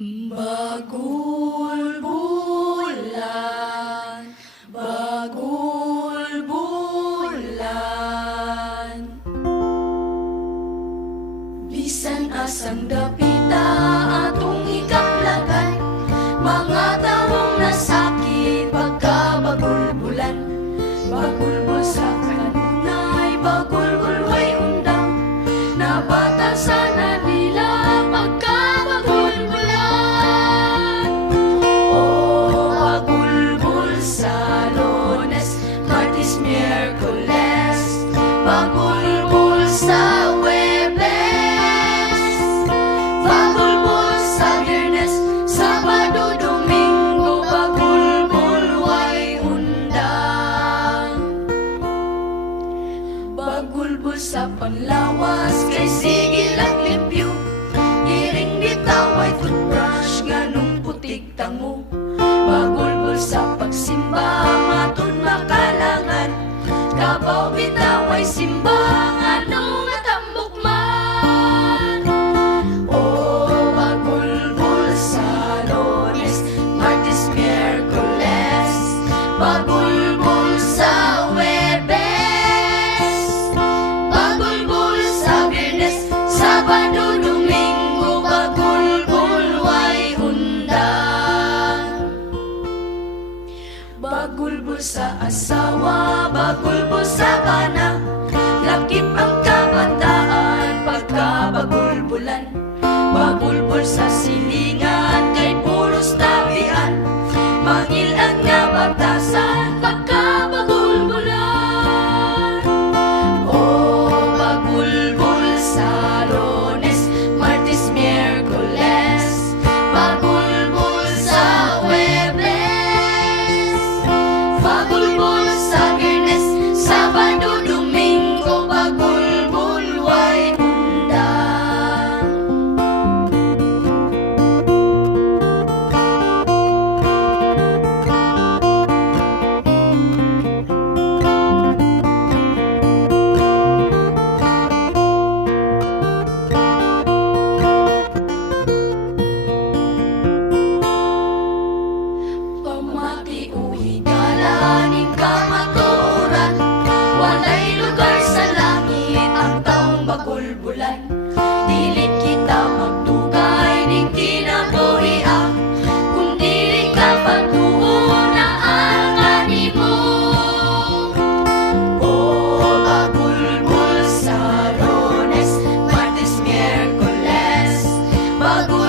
Bagul bulan, bagul bulan, bisan asang dapita atong ikaplagan, mga taong nasakit pagka bagul bulan. Bagulbul sa kanunay, bagulbul way undang, nabatasan na nila pagka bagul bulan. Oh, bagulbul sa Lunes, Martes, Miyerkules, bagulbul sa Huwebes, bagulbul sa Biyernes, Sabado, Domingo, bagulbul way undang. Bagulbul sa panlawas, kay sigil at limpyo, iring bitaway toothbrush, ganong putik tango. Bagulbul sa pagsimba, matun makalangan, kabaw bitaway simba, nganong atambok man. Oh, bagulbul sa Lunes, Martes, Miyerkules, bagulbul sa Huwebes, bagulbul sa Biyernes, Sabado, Domingo, bagulbul way undang. Bagulbul sa asawa, bagulbul sa bana, lakip ang kabataan pagka bagulbulan. Bagulbul sa silingan, kay pulos tabian, mangilan nga batasan pagka bagulbulan. Oh, bagulbul sa Lunes, Martes, Miyerkules, bagulbul sa Huwebes, bagulbul sa Biyernes, Sabado, Domingo, bagulbul way undang. Pamati uhigala ning kamaturan, walay lugar sa langit ang taong bagulbulan. Dilit kita magdugay ning kinabuhian, kung dili ka pagtuon na ang animo. Oh, bagulbul sa Lunes, Martes, Miyerkules, bagulbul